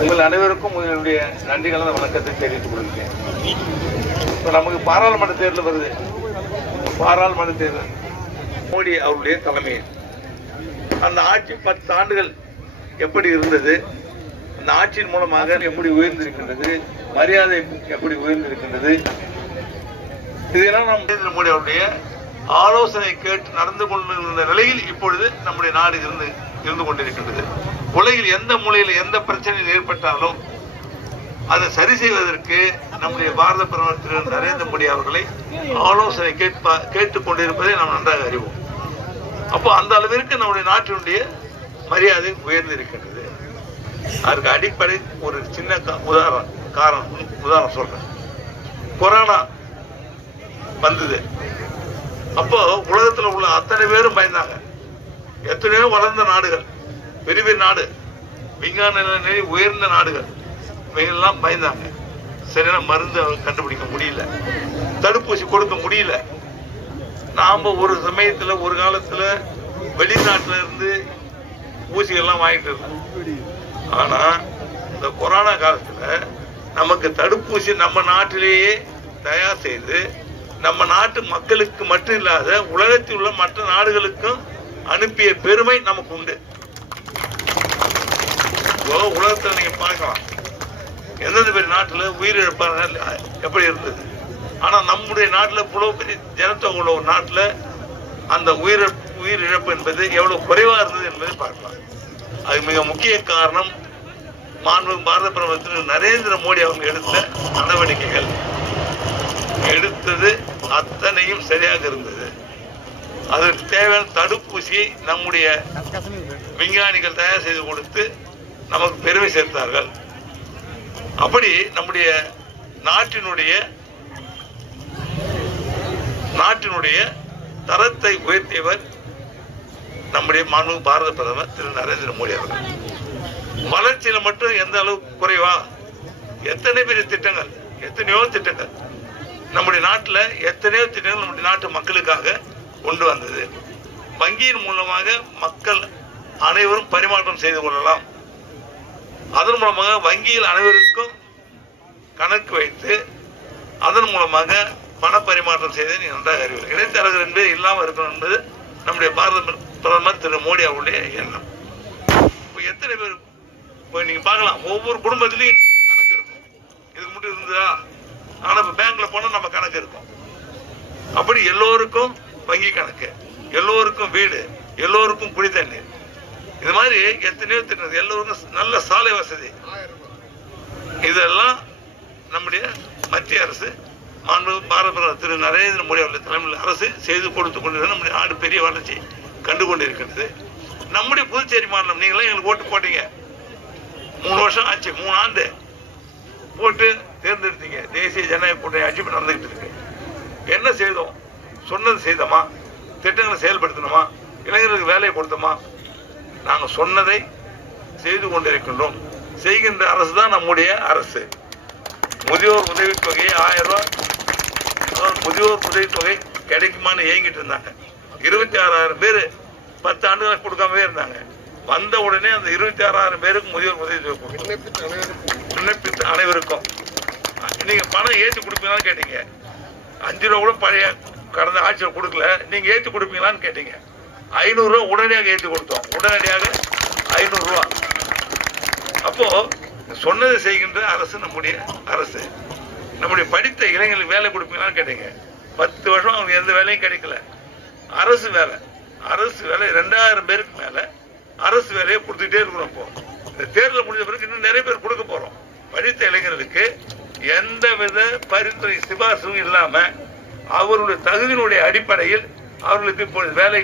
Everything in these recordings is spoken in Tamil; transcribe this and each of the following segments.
உங்கள் அனைவருக்கும் என்னுடைய நன்றிகளை வணக்கத்தை தெரிவித்துக் கொள்கிறேன். இப்போ நமக்கு பாராளுமன்ற தேர்தல் வருது. பாராளுமன்ற தேர்தல். மோடி அவருடைய தலைமையில் அந்த ஆட்சி பத்து ஆண்டுகள் எப்படி இருந்தது? அந்த ஆட்சியின் மூலமாக எப்படி உயர்ந்திருக்கின்றது? மரியாதை எப்படி உயர்ந்திருக்கின்றது? இதெல்லாம் நாம் நரேந்திர மோடி அவருடைய ஆலோசனை கேட்டு நடந்து கொண்டிருந்த நிலையில் இப்பொழுது நம்முடைய நாடு இருந்து இருந்து கொண்டிருக்கின்றது. உலகில் எந்த மூலையில் எந்த பிரச்சனையில் ஏற்பட்டாலும் அதை சரி செய்வதற்கு நம்முடைய பாரத பிரதமர் திரு நரேந்திர மோடி அவர்களை ஆலோசனை கேட்ப கேட்டுக் கொண்டிருப்பதை நாம் நன்றாக அறிவோம். அப்போ அந்த அளவிற்கு நம்முடைய நாட்டினுடைய மரியாதை உயர்ந்திருக்கின்றது. அதற்கு அடிப்படை ஒரு சின்ன உதாரணம் காரணம் உதாரணம் சொல்றேன். கொரோனா வந்தது. அப்போ உலகத்தில் உள்ள அத்தனை பேரும் பயந்தாங்க. எத்தனையோ வளர்ந்த நாடுகள். பெரிய பெரிய நாடு விஞ்ஞான உயர்ந்த நாடுகள். இவைகள்லாம் பயந்தாங்க. சரியான மருந்து கண்டுபிடிக்க முடியல. தடுப்பூசி கொடுக்க முடியல. நாம ஒரு சமயத்துல ஒரு காலத்துல வெளிநாட்டுல இருந்து ஊசிகள்லாம் வாங்கிட்டு இருந்தோம். ஆனா இந்த கொரோனா காலத்துல நமக்கு தடுப்பூசி நம்ம நாட்டிலேயே தயார் செய்து நம்ம நாட்டு மக்களுக்கு மட்டும் இல்லாத உலகத்தில் உள்ள மற்ற நாடுகளுக்கும் அனுப்பிய பெருமை நமக்கு உண்டு. உலகத்தில் நீங்க பார்க்கலாம். எந்தெந்த பெரிய நாட்டில் உயிரிழப்பாங்க எப்படி இருந்தது? ஆனால் நம்முடைய நாட்டில் இவ்வளோ பெரிய ஜனத்தொகை உள்ள ஒரு நாட்டில் அந்த உயிர் உயிரிழப்பு என்பது எவ்வளோ குறைவாக இருந்தது என்பதை பார்க்கலாம். அது மிக முக்கிய காரணம் மாண்பு பாரத பிரதமர் திரு நரேந்திர மோடி அவங்க எடுத்த நடவடிக்கைகள். எடுத்தது அத்தனையும் சரியாக இருந்தது. அதற்கு தேவையான தடுப்பூசியை நம்முடைய விஞ்ஞானிகள் தயார் செய்து கொடுத்து நமக்கு பெருமை சேர்த்தார்கள். அப்படி நம்முடைய நாட்டினுடைய நாட்டினுடைய தரத்தை உயர்த்தியவர் நம்முடைய மாண்பு பாரத பிரதமர் திரு. நரேந்திர மோடி அவர்கள். வளர்ச்சியில் மட்டும் எந்த அளவு குறைவா? எத்தனை பெரிய திட்டங்கள் எத்தனையோ திட்டங்கள். நம்முடைய நாட்டில் எத்தனையோ திட்டங்கள் நம்முடைய நாட்டு மக்களுக்காக கொண்டு வந்தது. வங்கியின் மூலமாக மக்கள் அனைவரும் பரிமாற்றம் செய்து கொள்ளலாம். அதன் மூலமாக வங்கியில் அனைவருக்கும் கணக்கு வைத்து அதன் மூலமாக பணப்பரிமாற்றம் பரிமாற்றம் செய்து நீ நன்றாக அறிவீர்கள் இடைத்தரகர் என்பது இல்லாமல் இருக்கணும் என்பது நம்முடைய பாரத பிரதமர் திரு மோடி அவருடைய எண்ணம். இப்போ எத்தனை பேர் இப்போ நீங்கள் பார்க்கலாம். ஒவ்வொரு குடும்பத்திலையும் கணக்கு இருக்கும். இதுக்கு மட்டும் இருந்ததா? ஆனால் இப்போ பேங்க்ல போனால் நம்ம கணக்கு இருக்கும். அப்படி எல்லோருக்கும் வங்கி கணக்கு எல்லோருக்கும் வீடு எல்லோருக்கும் குடி தண்ணீர் இது மாதிரி எத்தனையோ திட்டம் எல்லோருக்கும் நல்ல சாலை வசதி. இதெல்லாம் நம்முடைய மத்திய அரசு மாண்பு பாரத திரு நரேந்திர மோடி அவர்கள் தலைமையில் அரசு செய்து கொடுத்து கொண்டிருந்த நம்முடைய நாடு பெரிய வளர்ச்சி கண்டு கொண்டிருக்கிறது நம்முடைய புதுச்சேரி மாநிலம் நீங்களாம் எங்களுக்கு ஓட்டு போட்டீங்க. மூணு வருஷம் ஆச்சு மூணு ஆண்டு போட்டு தேர்ந்தெடுத்தீங்க. தேசிய ஜனநாயக கூட்டணி ஆட்சி நடந்துகிட்டு இருக்கு. என்ன செய்தோம்? சொன்னது செய்தோமா? திட்டங்களை செயல்படுத்தணுமா? இளைஞர்களுக்கு வேலையை கொடுத்தோமா? நாங்கள் சொன்னதை செய்து கொண்டிருக்கின்றோம். செய்கின்ற அரசு தான் நம்முடைய அரசு. முதியோர் உதவித்தொகையை ஆயிரம் ரூபாய் முதியோர் உதவித்தொகை கிடைக்குமான்னு ஏங்கிட்டு இருந்தாங்க. இருபத்தி ஆறாயிரம் பேர் பத்து ஆண்டுகள் கொடுக்காமவே இருந்தாங்க. வந்த உடனே அந்த இருபத்தி ஆறாயிரம் பேருக்கு முதியோர் உதவித்தொகை விண்ணப்பித்த அனைவருக்கும். நீங்க பணம் ஏற்றி கொடுப்பீங்களான்னு கேட்டீங்க. அஞ்சு ரூபா கூட பழைய கடந்த ஆட்சியில் கொடுக்கல. நீங்க ஏற்றி கொடுப்பீங்களான்னு கேட்டீங்க. ஐநூறு ரூபா உடனடியாக ஏற்றி கொடுத்தோம். உடனடியாக ஐநூறுரூவா அப்போ சொன்னதை செய்கின்ற அரசு நம்முடைய அரசு. நம்முடைய படித்த இளைஞர்களுக்கு வேலை கொடுப்பீங்களான்னு கேட்டீங்க. பத்து வருஷம் அவங்க எந்த வேலையும் கிடைக்கல. அரசு வேலை. அரசு வேலை ரெண்டாயிரம் பேருக்கு மேலே அரசு வேலையை கொடுத்துட்டே இருக்கிறோம் இப்போ இந்த தேர்தல் முடிஞ்ச பிறகு இன்னும் நிறைய பேர் கொடுக்க போகிறோம் படித்த இளைஞர்களுக்கு எந்த வித பரிந்துரை சிபார்சும் இல்லாமல் அவருடைய தகுதியினுடைய அடிப்படையில் அவர்களுக்கு இப்பொழுது வேலை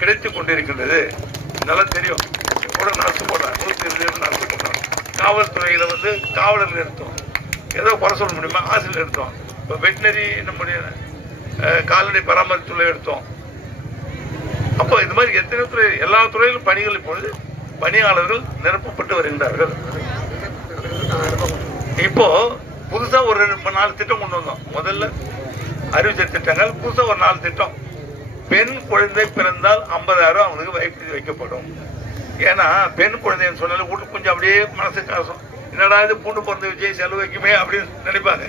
கிடைத்துக் கொண்டிருக்கின்றது. நல்லா தெரியும். கூட நடத்து போடுறாங்க நூற்றி இருபது பேர் நர்ஸ் போடுறாங்க வந்து காவலர்கள் எடுத்தோம் ஏதோ குறை சொல்ல முடியுமா? ஆசிரியர் எடுத்தோம் இப்போ வெட்டினரி நம்முடைய கால்நடை பராமரித்துள்ள எடுத்தோம். அப்போ இது மாதிரி எத்தனை துறை எல்லா துறையிலும் பணிகள் இப்பொழுது பணியாளர்கள் நிரப்பப்பட்டு வருகின்றார்கள். இப்போ புதுசாக ஒரு ரெண்டு நாலு திட்டம் கொண்டு வந்தோம். முதல்ல அறிவிச்ச திட்டங்கள் புதுசாக ஒரு நாலு திட்டம். பெண் குழந்தை பிறந்தால் ஐம்பதாயிரம் அவனுக்கு வைப்பு வைக்கப்படும். ஏன்னா பெண் குழந்தைன்னு சொன்னாலும் வீட்டுக்கு கொஞ்சம் அப்படியே மனசு காசும். என்னடா இது பூண்டு பிறந்த வச்சு செலவு வைக்குமே அப்படின்னு நினைப்பாங்க.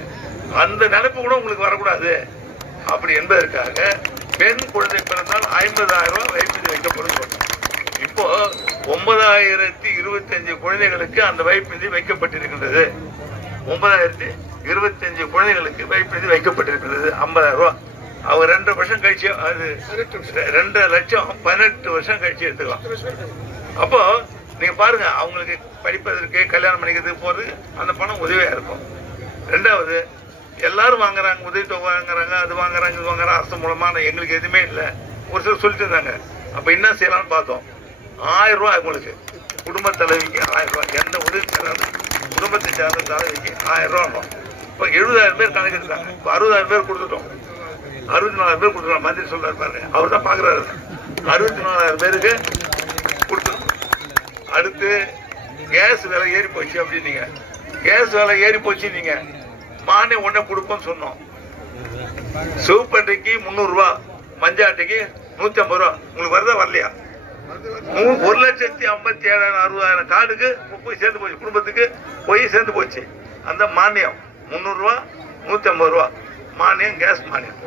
அந்த நினைப்பு கூட உங்களுக்கு வரக்கூடாது. அப்படி என்பதற்காக பெண் குழந்தை பிறந்தால் ஐம்பதாயிரம் ரூபாய் வைப்பு வைக்கப்படும் சொன்னோம். இப்போ ஒன்பதாயிரத்தி இருபத்தஞ்சு குழந்தைகளுக்கு அந்த வைப்பு வைக்கப்பட்டிருக்கின்றது. ஒன்பதாயிரத்தி இருபத்தஞ்சு குழந்தைகளுக்கு வைப்பு வைக்கப்பட்டிருக்கிறது ஐம்பதாயிரம் ரூபாய். அவங்க ரெண்டு வருஷம் கழிச்சு அது ரெண்டு லட்சம் பதினெட்டு வருஷம் கழிச்சு எடுத்துக்கலாம். அப்போ நீங்க பாருங்க அவங்களுக்கு படிப்பதற்கு கல்யாணம் பண்ணிக்கிறதுக்கு போறது அந்த பணம் உதவியா இருக்கும். ரெண்டாவது எல்லாரும் வாங்குறாங்க உதவித்தொகை வாங்குறாங்க அது வாங்குறாங்க இது வாங்குறாங்க அரசு மூலமா எங்களுக்கு எதுவுமே இல்லை. ஒரு சிலர் சொல்லிட்டு இருந்தாங்க. அப்ப என்ன செய்யலாம்னு பார்த்தோம். ஆயிரம் ரூபாய் உங்களுக்கு. குடும்ப தலைவிக்கு ஆயிரம் ரூபாய். எந்த உதவி செய்யறாங்க. குடும்பத்தை சார்ந்த தலைவிக்கு ஆயிரம் ரூபாய். இப்போ எழுபதாயிரம் பேர் கணக்கு எடுத்தாங்க. இப்போ அறுபதாயிரம் பேர் கொடுத்துட்டோம். அறுபத்தி நாலாயிரம் பேர் கொடுக்கலாம் மந்திரி சொல்றாரு பாருங்க. அவர் தான் பாக்குறாரு. அறுபத்தி நாலாயிரம் பேருக்கு கொடுத்துருக்கோம். அடுத்து கேஸ் விலை ஏறி போச்சு அப்படின்னீங்க. கேஸ் விலை ஏறி போச்சு நீங்க. மானியம் ஒண்ணே கொடுப்போம்னு சொன்னோம். சிவப்பு அட்டைக்கு முந்நூறுரூவா மஞ்சள் அட்டைக்கு நூத்தி ஐம்பது ரூபா. உங்களுக்கு வருதா வரலையா? மூ- ஒரு லட்சத்தி ஐம்பத்தி ஏழாயிரம் அறுபதாயிரம் கார்டுக்கு போய் சேர்ந்து போச்சு. குடும்பத்துக்கு போய் சேர்ந்து போச்சு. அந்த மானியம் முந்நூறுரூவா நூத்தி ஐம்பது ரூபா. மானியம் கேஸ் மானியம்.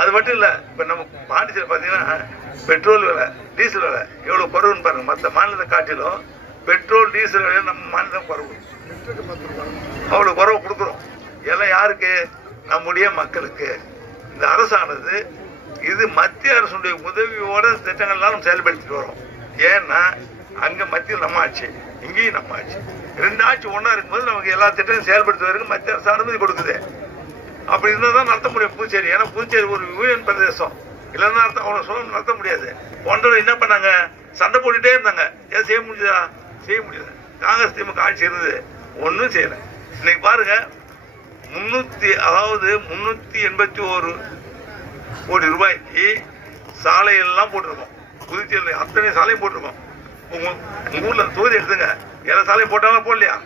அது மட்டும் இல்ல இப்ப நம்ம பாண்டிச்சேரி பாத்தீங்கன்னா பெட்ரோல் விலை டீசல் விலை எவ்வளவு குறைவுன்னு பாருங்க. மற்ற மாநிலத்தை காட்டிலும் பெட்ரோல் டீசல் விலை நம்ம மாநிலம் குறைவு. அவ்வளவு குறைவு கொடுக்குறோம். எல்லாம் யாருக்கு? நம்முடைய மக்களுக்கு. இந்த அரசானது இது மத்திய அரசுடைய உதவியோட திட்டங்கள்லாம் நம்ம செயல்படுத்திட்டு வரோம். ஏன்னா அங்க மத்தியில் நம்ம ஆட்சி இங்கேயும் நம்ம ஆட்சி. ரெண்டு ஆட்சி ஒண்ணா இருக்கும்போது நமக்கு எல்லா திட்டங்களும் செயல்படுத்துவதற்கு மத்திய அரசு அனுமதி கொடுக்குது. அப்படி இருந்தால் தான் நடத்த முடியும். புதுச்சேரி. ஏன்னா புதுச்சேரி ஒரு யூனியன் பிரதேசம். இல்லைன்னா அர்த்தம் அவ்வளோ சொல்ல நடத்த முடியாது. போன்ற என்ன பண்ணாங்க? சண்டை போட்டுட்டே இருந்தாங்க. ஏன் செய்ய முடியுதா செய்ய முடியல. காங்கிரஸ் திமுக ஆட்சி இருந்தது. ஒன்றும் செய்யல. இன்னைக்கு பாருங்க முன்னூத்தி அதாவது முன்னூத்தி எண்பத்தி ஒரு கோடி ரூபாய்க்கு சாலையெல்லாம் போட்டிருக்கோம். புதுச்சேரியில் அத்தனை சாலையும் போட்டிருக்கோம். உங்க உங்க ஊர்ல தொகுதி எடுத்துங்க. எல்லா சாலையும் போட்டாலும் போடலையா?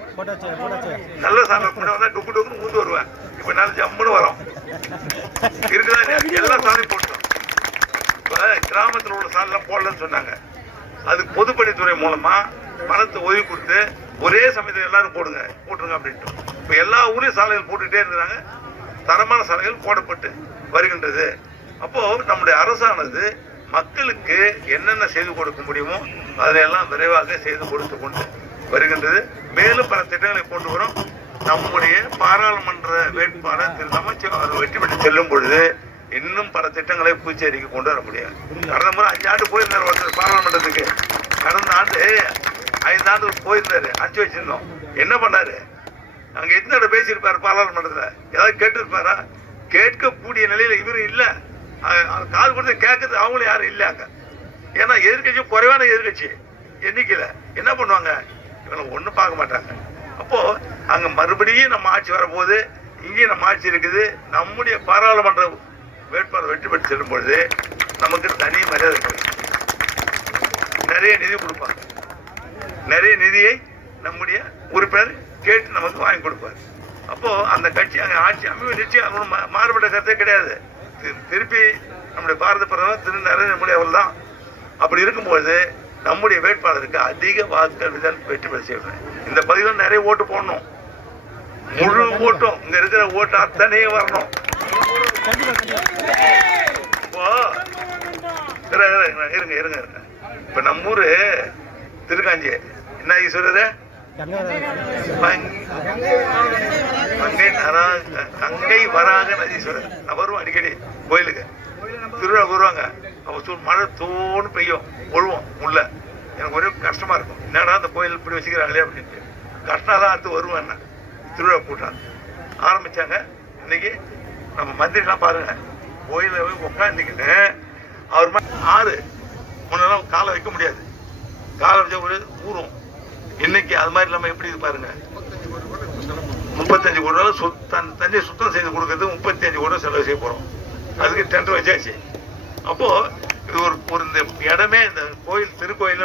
நல்ல சாலை போட வந்தா டுக்கு டுக்குன்னு ஊந்து வருவேன். இப்ப நல்ல ஜம்முன்னு வரோம் இருக்குதா எல்லா சாலையும் போட்டோம். இப்ப கிராமத்தில் உள்ள சாலைலாம் போடலன்னு சொன்னாங்க. அது பொதுப்பணித்துறை மூலமா பணத்தை ஒதுக்கி கொடுத்து ஒரே சமயத்தில் எல்லாரும் போடுங்க போட்டுருங்க அப்படின்ட்டு. இப்போ எல்லா ஊரையும் சாலைகள் போட்டுகிட்டே இருக்கிறாங்க. தரமான சாலைகள் போடப்பட்டு வருகின்றது. அப்போ நம்முடைய அரசானது மக்களுக்கு என்னென்ன செய்து கொடுக்க முடியுமோ அதையெல்லாம் விரைவாக செய்து கொடுத்து கொண்டு வருகின்றது. மேலும் பல திட்டங்களை கொண்டு வரும். நம்முடைய பாராளுமன்ற வேட்பாளர் திரு அமைச்சர் வெற்றி பெற்று செல்லும் பொழுது இன்னும் பல திட்டங்களை புதுச்சேரிக்கு கொண்டு வர முடியாது. கடந்த முறை அஞ்சு ஆண்டு போயிருந்தார் ஒருத்தர் பாராளுமன்றத்துக்கு. கடந்த ஆண்டு ஐந்து ஆண்டு போயிருந்தாரு. அஞ்சு வச்சிருந்தோம். என்ன பண்ணாரு? அங்க எத்தனை பேசியிருப்பாரு பாராளுமன்றத்துல? ஏதாவது கேட்டிருப்பாரா? கேட்கக்கூடிய நிலையில இவரும் இல்ல. காது கொடுத்து கேட்கறது அவங்களும் யாரும் இல்ல அங்க ஏன்னா எதிர்கட்சி குறைவான எதிர்கட்சி எண்ணிக்கையில. என்ன பண்ணுவாங்க? இவங்களை ஒண்ணும் பார்க்க மாட்டாங்க. அப்போ அங்க மறுபடியும் நம்ம ஆட்சி வரப்போகுது இங்கேயும் நம்ம ஆட்சி இருக்குது. நம்முடைய பாராளுமன்ற வேட்பாளர் வெற்றி பெற்று செல்லும் பொழுது நமக்கு தனி மரியாதை நிறைய நிதி கொடுப்பாங்க. நிறைய நிதியை நம்முடைய உறுப்பினர் கேட்டு நமக்கு வாங்கி கொடுப்பார். அப்போ அந்த கட்சி அங்க ஆட்சி அமைவு நிச்சயம் மாறுபட்ட கருத்தே கிடையாது. திருப்பி நம்முடைய பாரத பிரதமர் திரு. நரேந்திர மோடி அவர்கள் தான் அப்படி இருக்கும்போது நம்முடைய வேட்பாளருக்கு அதிக வாக்குகள் விதம் வெற்றி பெற செய்யணும் இந்த பகுதியில் நிறைய ஓட்டு போடணும். முழு ஓட்டும். இங்க இருக்கிற ஓட்டு அத்தனையும் வரணும். இருங்க இருங்க இருங்க. இப்ப நம்ம ஊரு திருக்காஞ்சி என்ன ஈஸ்வரரு கங்கை கங்கை வராக நதீஸ்வரர் நான் வருவோம் அடிக்கடி கோயிலுக்கு. திருவிழா வருவாங்க அவ மழை தோணு பெய்யும். ஒழுவோம் உள்ள எனக்கு ஒரே கஷ்டமா இருக்கும். என்னடா அந்த கோயில் இப்படி வச்சுக்கிறாங்களே அப்படின்ட்டு. கஷ்டம் தான் அடுத்து வருவேன் திருவிழா கூட்டம் ஆரம்பிச்சாங்க. இன்னைக்கு நம்ம மந்திரிலாம் பாருங்க. கோயில போய் உட்காந்துக்கிட்டு அவர் மாதிரி ஆறு. முன்னெல்லாம் காலை வைக்க முடியாது. காலை வச்சா ஒரு ஊறும். இன்னைக்கு அது மாதிரி நம்ம எப்படி பாருங்க. முப்பத்தஞ்சு கோடி ரூபாய் சு- சுத்தம் செய்து கொடுக்கறது முப்பத்தி அஞ்சு கோடி ரூபாய் செலவு செய்ய போறோம். அதுக்கு டெண்டர் வச்சாச்சு. அப்போ இது ஒரு ஒரு இந்த இடமே இந்த கோயில் திருக்கோயில்